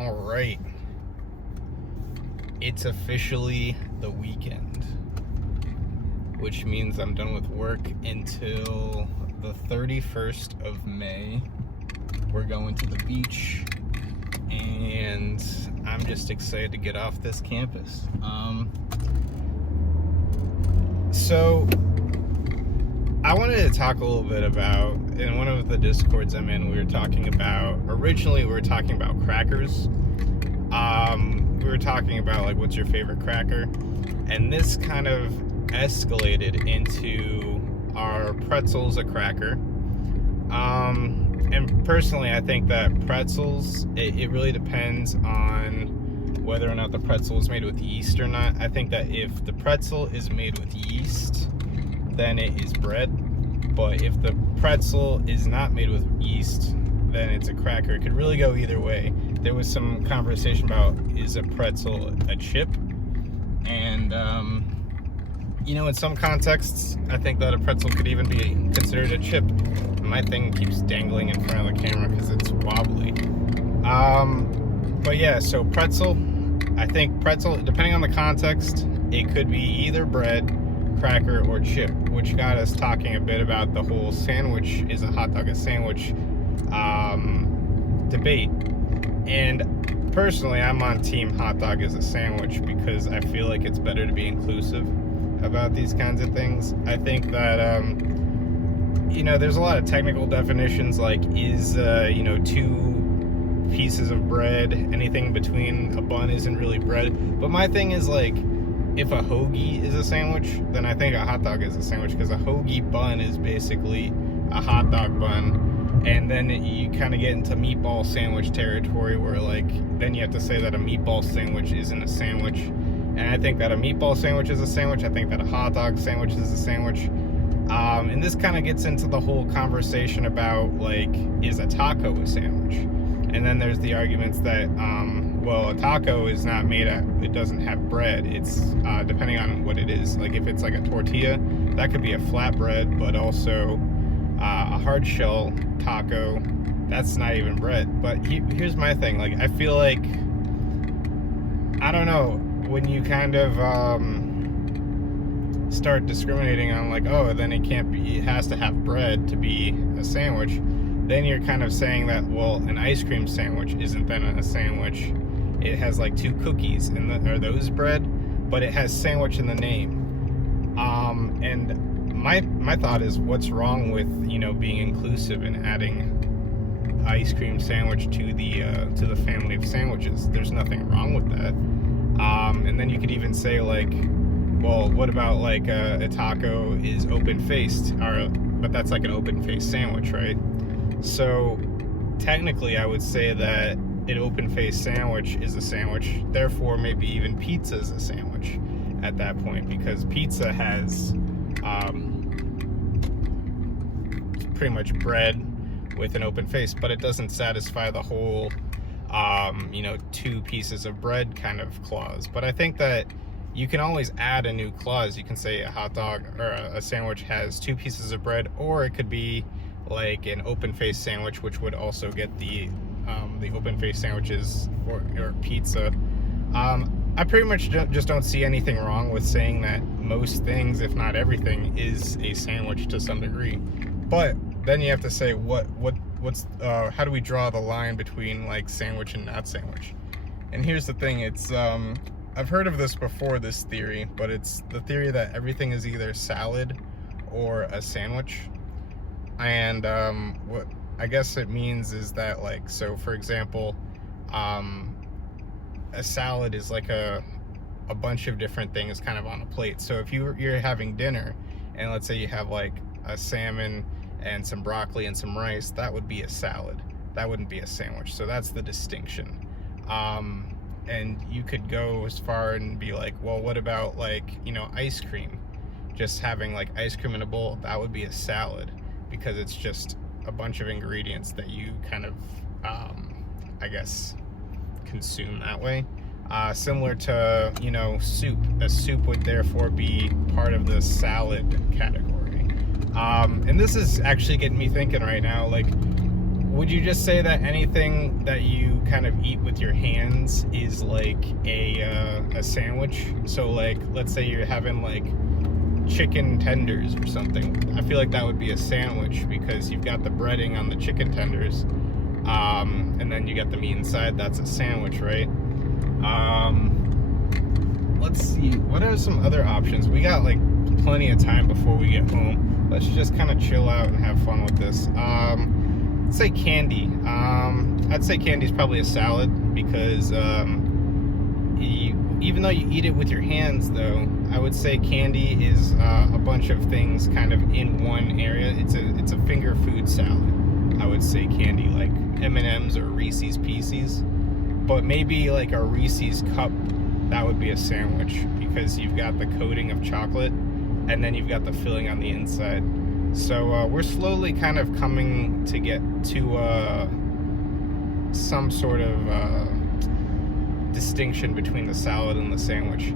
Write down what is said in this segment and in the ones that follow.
All right. It's officially the weekend, which means I'm done with work until the 31st of May. We're going to the beach, and I'm just excited to get off this campus. So I wanted to talk a little bit about, in one of the Discords I'm in, originally we were talking about crackers. We were talking about, like, what's your favorite cracker? And this kind of escalated into, are pretzels a cracker? And personally, I think that pretzels, it really depends on whether or not the pretzel is made with yeast or not. I think that if the pretzel is made with yeast, then it is bread. But if the pretzel is not made with yeast, then it's a cracker. It could really go either way. There was some conversation about, is a pretzel a chip? And, in some contexts, I think that a pretzel could even be considered a chip. My thing keeps dangling in front of the camera because it's wobbly. But yeah, so pretzel, I think pretzel, depending on the context, it could be either bread, cracker, or chip, which got us talking a bit about the whole sandwich, is a hot dog a sandwich debate. And personally, I'm on team hot dog as a sandwich because I feel like it's better to be inclusive about these kinds of things. I think that there's a lot of technical definitions, like, is 2 pieces of bread, anything between a bun isn't really bread. But my thing is, like, if a hoagie is a sandwich, then I think a hot dog is a sandwich, because a hoagie bun is basically a hot dog bun. And then you kind of get into meatball sandwich territory where, like, then you have to say that a meatball sandwich isn't a sandwich. And I think that a meatball sandwich is a sandwich. I think that a hot dog sandwich is a sandwich. And this kind of gets into the whole conversation about, like, is a taco a sandwich? And then there's the arguments that, a taco is not made out, it doesn't have bread. It's depending on what it is. Like, if it's like a tortilla, that could be a flatbread, but also a hard shell taco, that's not even bread. But here's my thing. Like, I feel like, I don't know, when you kind of start discriminating on, like, oh, then it has to have bread to be a sandwich, then you're kind of saying that, well, an ice cream sandwich isn't then a sandwich. It has, like, 2 cookies, and are those bread? But it has sandwich in the name. And my thought is, what's wrong with, being inclusive and adding ice cream sandwich to the family of sandwiches? There's nothing wrong with that. And then you could even say, like, well, what about, like, a taco is open-faced, but that's like an open-faced sandwich, right? So technically, I would say that an open-faced sandwich is a sandwich. Therefore, maybe even pizza is a sandwich at that point, because pizza has pretty much bread with an open face, but it doesn't satisfy the whole 2 pieces of bread kind of clause. But I think that you can always add a new clause. You can say a hot dog or a sandwich has 2 pieces of bread, or it could be like an open-faced sandwich, which would also get the open-faced sandwiches or pizza. I pretty much just don't see anything wrong with saying that most things, if not everything, is a sandwich to some degree. But then you have to say what's how do we draw the line between, like, sandwich and not sandwich? And here's the thing, it's I've heard of this before, this theory, but it's the theory that everything is either salad or a sandwich. And what I guess it means is that, like, so for example, a salad is like a bunch of different things kind of on a plate. So if you're having dinner, and let's say you have, like, a salmon and some broccoli and some rice, that would be a salad. That wouldn't be a sandwich. So that's the distinction. And you could go as far and be like, well, what about, like, ice cream? Just having, like, ice cream in a bowl, that would be a salad, because it's just a bunch of ingredients that you kind of, I guess, consume that way. Similar to, soup. A soup would therefore be part of the salad category. And this is actually getting me thinking right now, like, would you just say that anything that you kind of eat with your hands is like a sandwich? So like, let's say you're having like chicken tenders or something. I feel like that would be a sandwich because you've got the breading on the chicken tenders, and then you got the meat inside. That's a sandwich, right? Let's see, what are some other options? We got like plenty of time before we get home. Let's just kind of chill out and have fun with this. Let's say candy. I'd say candy's probably a salad because even though you eat it with your hands, though, I would say candy is a bunch of things kind of in one area. It's a finger food salad. I would say candy, like M&Ms or Reese's Pieces, but maybe like a Reese's cup. That would be a sandwich because you've got the coating of chocolate and then you've got the filling on the inside. So we're slowly kind of coming to get to some sort of distinction between the salad and the sandwich.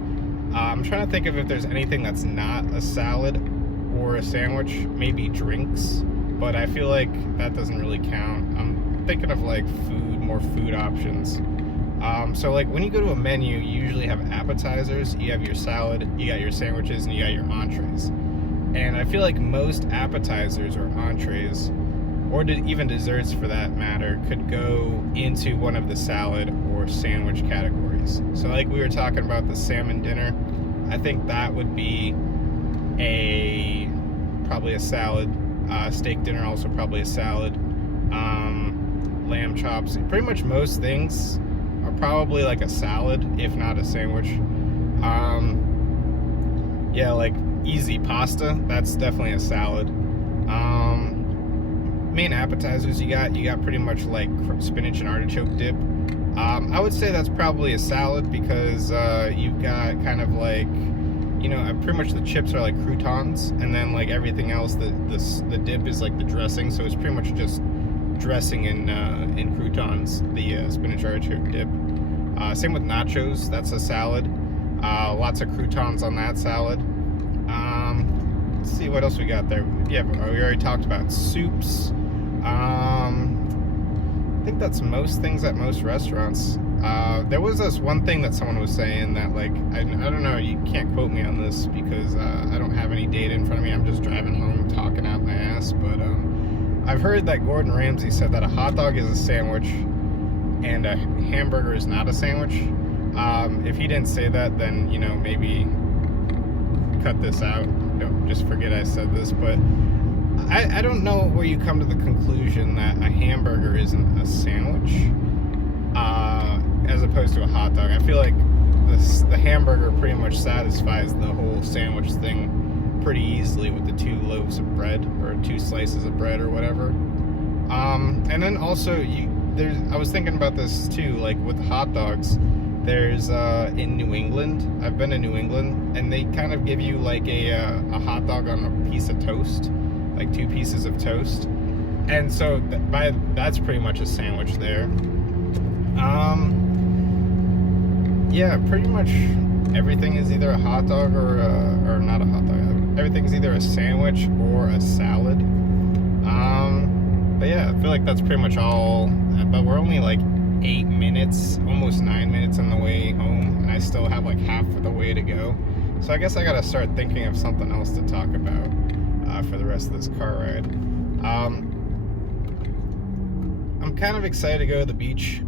I'm trying to think of if there's anything that's not a salad or a sandwich. Maybe drinks, but I feel like that doesn't really count. I'm thinking of like more food options. So like when you go to a menu, you usually have appetizers, you have your salad, you got your sandwiches, and you got your entrees. And I feel like most appetizers or entrees, or even desserts for that matter, could go into one of the salad or sandwich categories. So like we were talking about the salmon dinner, I think that would be probably a salad. Steak dinner also probably a salad. Lamb chops, pretty much most things are probably like a salad, if not a sandwich. Yeah, like easy pasta, that's definitely a salad. Main appetizers, you got pretty much like spinach and artichoke dip. I would say that's probably a salad because you've got kind of like, you know, pretty much the chips are like croutons, and then like everything else, the dip is like the dressing, so it's pretty much just dressing in croutons, the spinach artichoke dip. Same with nachos, that's a salad. Lots of croutons on that salad. Let's see what else we got there. Yeah, we already talked about soups. I think that's most things at most restaurants. There was this one thing that someone was saying that, like, I don't know, you can't quote me on this because I don't have any data in front of me. I'm just driving home talking out my ass, but I've heard that Gordon Ramsay said that a hot dog is a sandwich and a hamburger is not a sandwich. If he didn't say that, then, you know, maybe cut this out. Don't just forget I said this, but I don't know where you come to the conclusion that a hamburger isn't a sandwich as opposed to a hot dog. I feel like the hamburger pretty much satisfies the whole sandwich thing pretty easily with the 2 loaves of bread or 2 slices of bread or whatever. And then also I was thinking about this too, like with hot dogs. There's in New England, I've been to New England, and they kind of give you like a hot dog on a piece of toast, like 2 pieces of toast, and so that's pretty much a sandwich there. Yeah, pretty much everything is either a hot dog or not a hot dog. Everything's either a sandwich or a salad. But yeah, I feel like that's pretty much all. But we're only like 8 minutes, almost 9 minutes on the way home, and I still have like half of the way to go. So I guess I gotta start thinking of something else to talk about for the rest of this car ride. I'm kind of excited to go to the beach.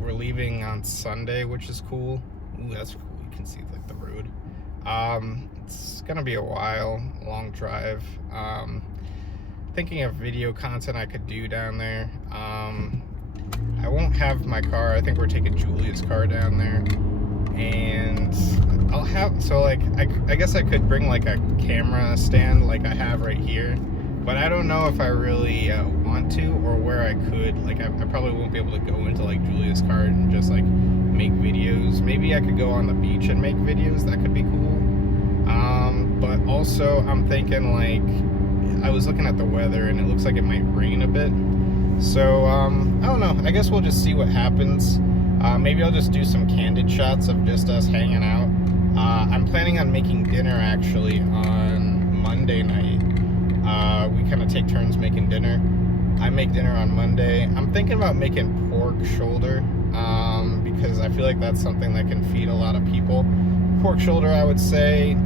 We're leaving on Sunday, which is cool. Ooh, that's cool. You can see like the road. It's gonna be a long drive. Thinking of video content I could do down there. I won't have my car. I think we're taking Julia's car down there, and I'll have, so like I guess I could bring like a camera stand like I have right here, but I don't know if I really want to, or where I could. Like I probably won't be able to go into like Julia's car and just like make videos. Maybe I could go on the beach and make videos. That could be cool. But also I'm thinking, like, I was looking at the weather and it looks like it might rain a bit. So I don't know, I guess we'll just see what happens. Maybe I'll just do some candid shots of just us hanging out. I'm planning on making dinner actually on Monday night. We kind of take turns making dinner, I make dinner on Monday. I'm thinking about making pork shoulder, because I feel like that's something that can feed a lot of people. Pork shoulder, I would say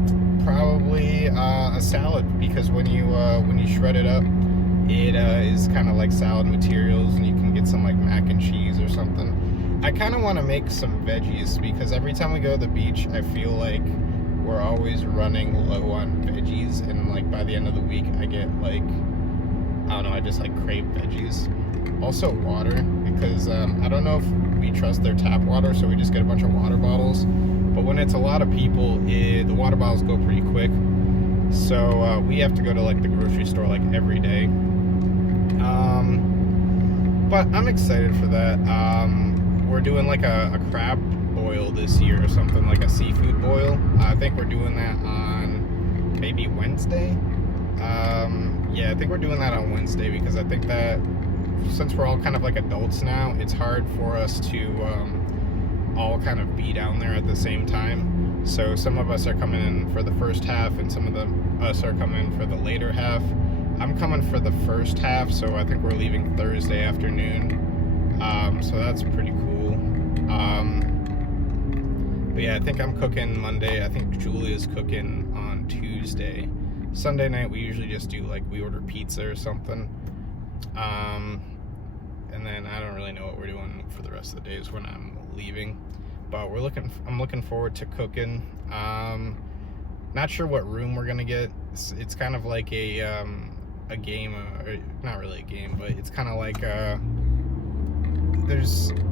probably a salad, because when you shred it up, it is kind of like salad materials, and you can get some like mac and cheese or something. I kind of want to make some veggies, because every time we go to the beach, I feel like we're always running low on veggies, and like by the end of the week, I get like, I don't know, I just like crave veggies. Also water, because I don't know if we trust their tap water, so we just get a bunch of water bottles. But when it's a lot of people, the water bottles go pretty quick. So we have to go to like the grocery store like every day. But I'm excited for that. We're doing like a crab boil this year or something, like a seafood boil. I think we're doing that on maybe Wednesday. Yeah, I think we're doing that on Wednesday, because I think that since we're all kind of like adults now, it's hard for us to all kind of be down there at the same time. So some of us are coming in for the first half, and some of us are coming in for the later half. I'm coming for the first half, so I think we're leaving Thursday afternoon. So that's pretty cool. But yeah, I think I'm cooking Monday. I think Julia's cooking on Tuesday. Sunday night we usually just do like, we order pizza or something. And then I don't really know what we're doing for the rest of the days when I'm leaving. But I'm looking forward to cooking. Not sure what room we're gonna get. It's kind of like a game, or not really a game, but it's kind of like I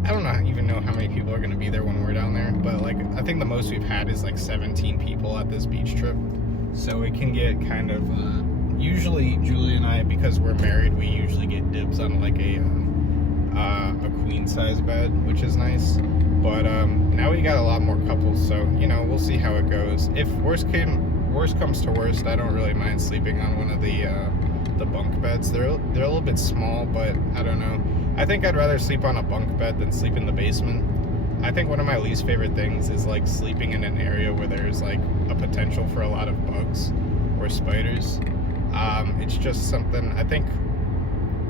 don't even know how many people are gonna be there when we're down there, but like I think the most we've had is like 17 people at this beach trip, so it can get kind of usually Julie and I, because we're married, we usually get dibs on like a queen size bed, which is nice. But now we got a lot more couples, so you know, we'll see how it goes. If worst comes to worst, I don't really mind sleeping on one of the bunk beds. They're a little bit small, but I don't know. I think I'd rather sleep on a bunk bed than sleep in the basement. I think one of my least favorite things is like sleeping in an area where there's like a potential for a lot of bugs or spiders. It's just something, I think,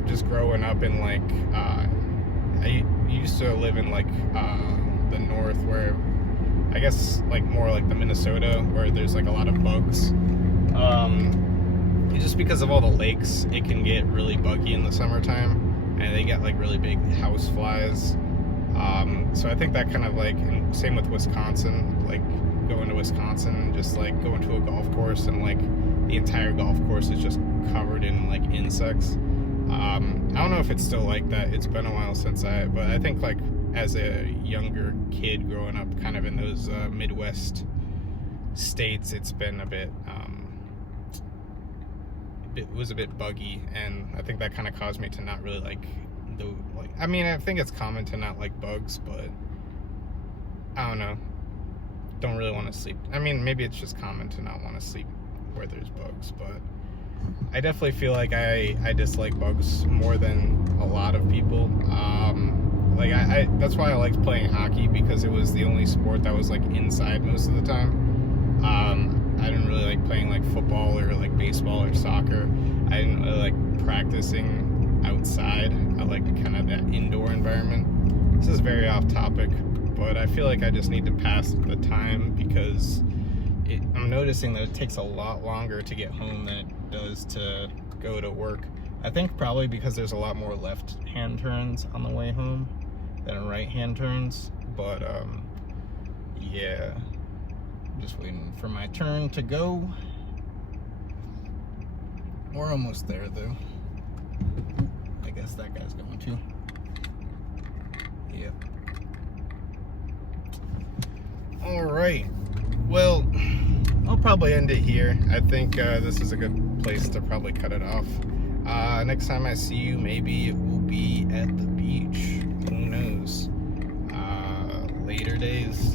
just growing up in like, I used to live in like the north, where I guess like more like the Minnesota, where there's like a lot of bugs. Just because of all the lakes, it can get really buggy in the summertime, and they get like really big house flies. So I think that kind of like, and same with Wisconsin, like going to Wisconsin and just like going to a golf course, and like the entire golf course is just covered in like insects. I don't know if it's still like that. It's been a while since but I think like as a younger kid growing up kind of in those Midwest states, it's been a bit, it was a bit buggy, and I think that kind of caused me to not really like I mean, I think it's common to not like bugs, but I don't know, don't really want to sleep. I mean, maybe it's just common to not want to sleep where there's bugs, but I definitely feel like I dislike bugs more than a lot of people. Like that's why I liked playing hockey, because it was the only sport that was like inside most of the time. I didn't really like playing like football or like baseball or soccer. I didn't really like practicing outside. I like kind of that indoor environment. This is very off topic, but I feel like I just need to pass the time, because I'm noticing that it takes a lot longer to get home than it does to go to work. I think probably because there's a lot more left-hand turns on the way home than right-hand turns, but yeah, I'm just waiting for my turn to go. We're almost there though. I guess that guy's going to. Yep. All right. Well, I'll probably end it here. I think this is a good place to probably cut it off. Next time I see you, maybe it will be at the beach. Who knows? Later days.